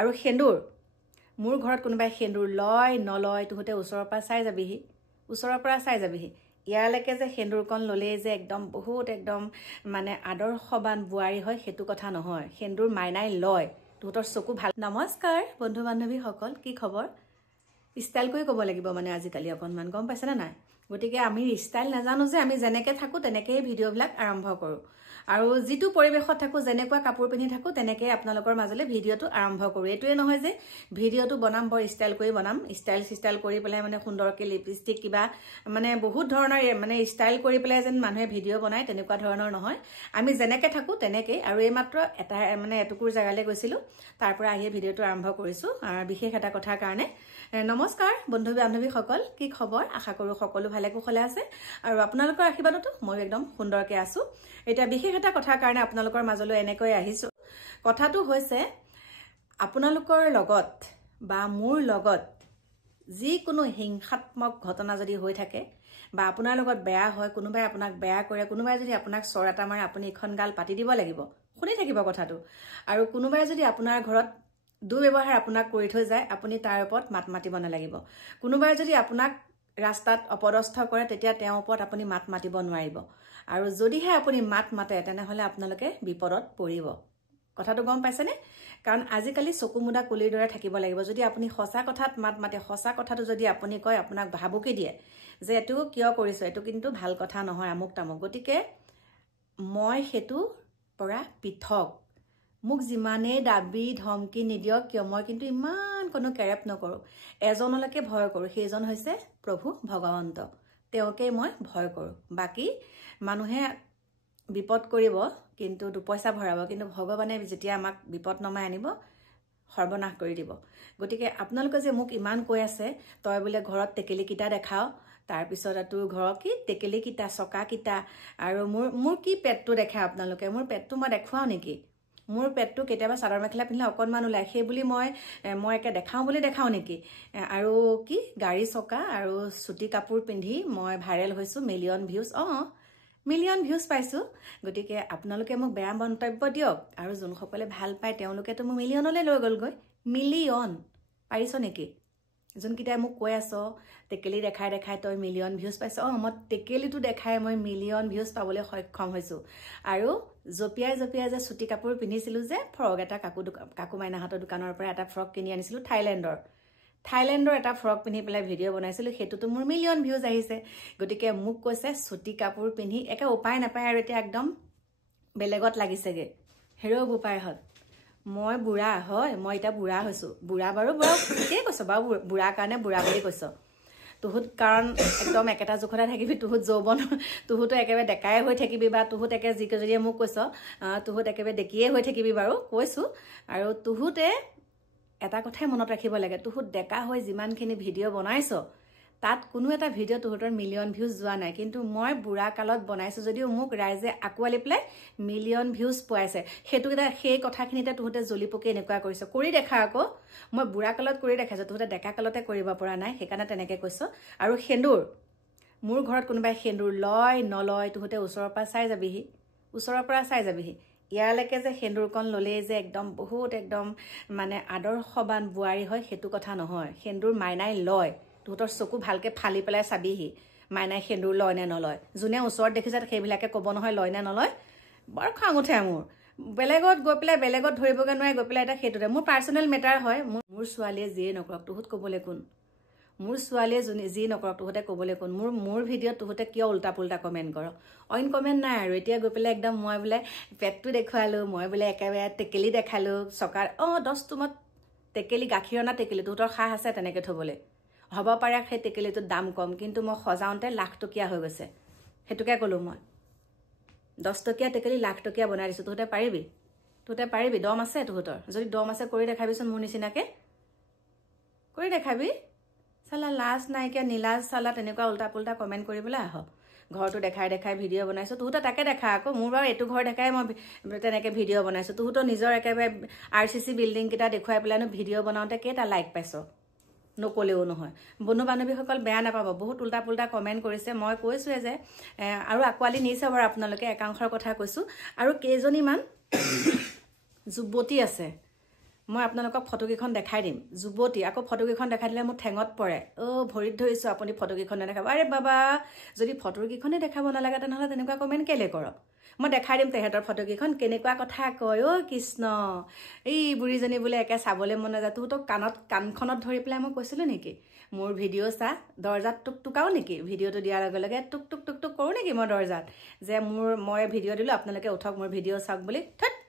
আৰু সেন্দুৰ মোৰ ঘৰত কোনোবাই সেন্দুৰ লয় নলয় তুহতে ওচৰৰ পৰা চাই যাবিহি ইয়ালৈকে যে সেন্দুৰকণ ল'লেই যে একদম বহুত একদম মানে আদৰ্শবান বোৱাৰী হয় সেইটো কথা নহয় সেন্দুৰ মাইনাই লয় তুহতৰ চকু ভাল নমস্কাৰ বন্ধু বান্ধৱীসকল কি খবৰ ষ্টাইল কৰি ক'ব লাগিব মানে আজিকালি অকণমান গম পাইছেনে নাই গতিকে আমি ষ্টাইল নাজানো যে আমি যেনেকৈ থাকোঁ তেনেকৈয়ে ভিডিঅ'বিলাক আৰম্ভ কৰোঁ আৰু যিটো পৰিৱেশত থাকোঁ যেনেকুৱা কাপোৰ পিন্ধি থাকোঁ তেনেকৈয়ে আপোনালোকৰ মাজলৈ ভিডিঅ'টো আৰম্ভ কৰোঁ এইটোৱে নহয় যে ভিডিঅ'টো বনাম বৰ ষ্টাইল কৰি বনাম ষ্টাইল কৰি পেলাই মানে সুন্দৰকৈ লিপষ্টিক কিবা মানে বহুত ধৰণৰ মানে ষ্টাইল কৰি পেলাই যেন মানুহে ভিডিঅ' বনায় তেনেকুৱা ধৰণৰ নহয় আমি যেনেকৈ থাকোঁ তেনেকৈয়ে আৰু এইমাত্ৰ এটা মানে এটুকুৰ জেগালৈ গৈছিলোঁ তাৰ পৰা আহিয়ে ভিডিঅ'টো আৰম্ভ কৰিছোঁ বিশেষ এটা কথাৰ কাৰণে নমস্কাৰ বন্ধু বান্ধৱীসকল কি খবৰ আশা কৰোঁ সকলো ভালে কুশলে আছে আৰু আপোনালোকৰ আশীৰ্বাদতো মই একদম সুন্দৰকৈ আছোঁ এটা বিশেষ এটা কথাৰ কাৰণে আপোনালোকৰ মাজলৈ এনেকৈ আহিছোঁ কথাটো হৈছে আপোনালোকৰ লগত বা মোৰ লগত যিকোনো হিংসাত্মক ঘটনা যদি হৈ থাকে বা আপোনাৰ লগত বেয়া হয় কোনোবাই আপোনাক বেয়া কৰে কোনোবাই যদি আপোনাক চৰ এটা মাৰে আপুনি এখন গাল পাতি দিব লাগিব শুনি থাকিব কথাটো আৰু কোনোবাই যদি আপোনাৰ ঘৰত দুৰ্ব্যৱহাৰ আপোনাক কৰি থৈ যায় আপুনি তাৰ ওপৰত মাত মাতিব নালাগিব কোনোবাই যদি আপোনাক ৰাস্তাত অপদস্থ কৰে তেতিয়া তেওঁৰ ওপৰত আপুনি মাত মাতিব নোৱাৰিব আৰু যদিহে আপুনি মাত মাতে তেনেহ'লে আপোনালোকে বিপদত পৰিব কথাটো গম পাইছেনে কাৰণ আজিকালি চকু মুদা কুলিৰ দৰে থাকিব লাগিব যদি আপুনি সঁচা কথাত মাত মাতে সঁচা কথাটো যদি আপুনি কয় আপোনাক ভাবুকি দিয়ে যে এইটো কিয় কৰিছো এইটো কিন্তু ভাল কথা নহয় আমুক তামুক গতিকে মই সেইটো পৰা পৃথক মোক যিমানেই দাবী ধমকি নিদিয়ক কিয় মই কিন্তু ইমান কোনো কেৰেপ নকৰোঁ এজনলৈকে ভয় কৰোঁ সেইজন হৈছে প্ৰভু ভগৱন্ত তেওঁকেই মই ভয় কৰোঁ বাকী মানুহে বিপদ কৰিব কিন্তু দুপইচা ভৰাব কিন্তু ভগৱানে যেতিয়া আমাক বিপদ নমাই আনিব সৰ্বনাশ কৰি দিব গতিকে আপোনালোকে যে মোক ইমান কৈ আছে তই বোলে ঘৰত টেকেলিকিটা দেখাও তাৰপিছত তোৰ ঘৰৰ কি টেকেলিকিটা চকাকিটা আৰু মোৰ কি পেটটো দেখায় আপোনালোকে মোৰ পেটটো মই দেখুৱাওঁ নেকি মোৰ পেটটো কেতিয়াবা চাদৰ মেখেলা পিন্ধিলে অকণমান ওলায় সেই বুলি মই একে দেখাওঁ বুলি দেখাওঁ নেকি আৰু কি গাড়ী চকা আৰু চুটি কাপোৰ পিন্ধি মই ভাইৰেল হৈছোঁ মিলিয়ন ভিউজ পাইছোঁ গতিকে আপোনালোকে মোক বেয়া মন্তব্য দিয়ক আৰু যোনসকলে ভাল পায় তেওঁলোকেতো মোক মিলিয়নলৈ লৈ গ'লগৈ মিলিয়ন পাৰিছ নেকি যোনকেইটাই মোক কৈ আছ টেকেলি দেখাই তই মিলিয়ন ভিউজ পাইছ মই টেকেলিটো দেখাই মই মিলিয়ন ভিউজ পাবলৈ সক্ষম হৈছোঁ আৰু জপিয়াই যে চুটি কাপোৰ পিন্ধিছিলোঁ যে ফ্ৰক এটা কাকু মাইনাহঁতৰ দোকানৰ পৰা এটা ফ্ৰক কিনি আনিছিলোঁ থাইলেণ্ডৰ এটা ফ্ৰক পিন্ধি পেলাই ভিডিঅ' বনাইছিলোঁ সেইটোতো মোৰ মিলিয়ন ভিউজ আহিছে গতিকে মোক কৈছে চুটি কাপোৰ পিন্ধি একে উপায় নাপায় আৰু এতিয়া একদম বেলেগত লাগিছেগৈ হেৰ' বোপাইহঁত মই বুঢ়া হয় মই এতিয়া বুঢ়া হৈছোঁ বুঢ়া ঠিকেই কৈছ বাৰু বুঢ়াৰ কাৰণে বুঢ়া বুলি কৈছ তুহুত কাৰণ একদম একেটা জোখতে থাকিবি তুহুত যৌৱন তুহুতো একেবাৰে ডেকাই হৈ থাকিবি বা তুহুত একে যিকেইজনীয়ে মোক কৈছ তুহুত একেবাৰে ডেকিয়ে হৈ থাকিবি বাৰু কৈছোঁ আৰু তুহুতে এটা কথাই মনত ৰাখিব লাগে তুহুত ডেকা হৈ যিমানখিনি ভিডিঅ' বনাইছ তাত কোনো এটা ভিডিঅ' তুহুতৰ মিলিয়ন ভিউজ যোৱা নাই কিন্তু মই বুঢ়া কালত বনাইছোঁ যদিও মোক ৰাইজে আঁকোৱালি পেলাই মিলিয়ন ভিউজ পোৱাইছে সেই কথাখিনিতে তুহুতে জ্বলি পকি এনেকুৱা কৰিছ কৰি দেখা আকৌ মই বুঢ়া কালত কৰি দেখাইছোঁ তুহুতে ডেকা কালতে কৰিব পৰা নাই সেইকাৰণে তেনেকৈ কৈছ আৰু সেন্দুৰ মোৰ ঘৰত কোনোবাই সেন্দুৰ লয় নলয় তুহুতে ওচৰৰ পৰা চাই যাবিহি ইয়ালৈকে যে সেন্দুৰকণ ল'লেই যে একদম বহুত একদম মানে আদৰ্শবান বোৱাৰী হয় সেইটো কথা নহয় সেন্দুৰ মাইনাই লয় তুহতৰ চকু ভালকৈ ফালি পেলাই চাবিহি মাইনাই সেন্দুৰ লয় নে নলয় যোনে ওচৰত দেখিছে সেইবিলাকে ক'ব নহয় লয় নে নলয় বৰ খং উঠে মোৰ বেলেগত গৈ পেলাই বেলেগত ধৰিবগৈ নোৱাৰে গৈ পেলাই এটা সেইটোতে মোৰ পাৰ্চনেল মেটাৰ হয় মোৰ ছোৱালীয়ে যিয়ে নকৰক তুহুত ক'বলৈ কোন মোৰ ছোৱালীয়ে যি নকৰক তুহতে ক'বলৈ কোন মোৰ ভিডিঅ'ত তুহতে কিয় উল্টা পুল্টা কমেণ্ট কৰ অইন কমেণ্ট নাই আৰু এতিয়া গৈ পেলাই একদম মই বোলে পেটটো দেখুৱালোঁ মই বোলে একেবাৰে টেকেলি দেখালোঁ চকাৰ 10 তুমত টেকেলি গাখীৰ অনা টেকেলি তুহতৰ সাহ আছে তেনেকৈ থ'বলৈ হ'ব পাৰে সেই টেকেলিটোৰ দাম কম কিন্তু মই সজাওঁতে লাখ টকীয়া হৈ গৈছে সেইটোকে ক'লোঁ মই 10 টকীয়া টেকেলি লাখ টকীয়া বনাই দিছোঁ তুহতে পাৰিবি দম আছে তুহতৰ যদি দম আছে কৰি দেখাবিচোন মোৰ নিচিনাকৈ কৰি দেখাবি চালা লাজ নাইকিয়া নীলাজ চালা তেনেকুৱা উল্টা পুল্টা কমেণ্ট কৰিবলৈ আহ ঘৰটো দেখাই ভিডিঅ' বনাইছোঁ তুহতে তাকে দেখা আকৌ মোৰ বাৰু এইটো ঘৰ দেখাই মই তেনেকৈ ভিডিঅ' বনাইছোঁ তুহতৰ নিজৰ একেবাৰে RCC বিল্ডিংকেইটা দেখুৱাই পেলাইনো ভিডিঅ' বনাওঁতে কেইটা লাইক পাইছ নকলেও নহয় বন্ধু বান্ধৱীসকল বেয়া নাপাব বহুত উল্টা পুল্টা কমেণ্ট কৰিছে মই কৈছোৱে যে আৰু আঁকোৱালি নিছে বাৰু আপোনালোকে একাংশৰ কথা কৈছোঁ আৰু কেইজনীমান যুৱতী আছে মই আপোনালোকক ফটোকেইখন দেখাই দিম যুৱতী আকৌ ফটোকেইখন দেখাই দিলে মোৰ ঠেঙত পৰে ভৰিত ধৰিছোঁ আপুনি ফটোকেইখন নেদেখাব আৰে বাবা যদি ফটোকেইখনে দেখাব নালাগে তেনেহ'লে তেনেকুৱা কমেণ্ট কেলে কৰক মই দেখাই দিম তেহেঁতৰ ফটোকেইখন কেনেকুৱা কথা কয় কৃষ্ণ এই বুঢ়ীজনী বোলে একে চাবলৈ মন নাযায় তহঁতক কাণখনত ধৰি পেলাই মই কৈছিলোঁ নেকি মোৰ ভিডিঅ' চা দৰ্জাত টুকটুকাও নেকি ভিডিঅ'টো দিয়াৰ লগে লগে টুক টুক কৰোঁ নেকি মই দৰ্জাত যে মই ভিডিঅ' দিলোঁ আপোনালোকে উঠক মোৰ ভিডিঅ' চাওক বুলি থৈত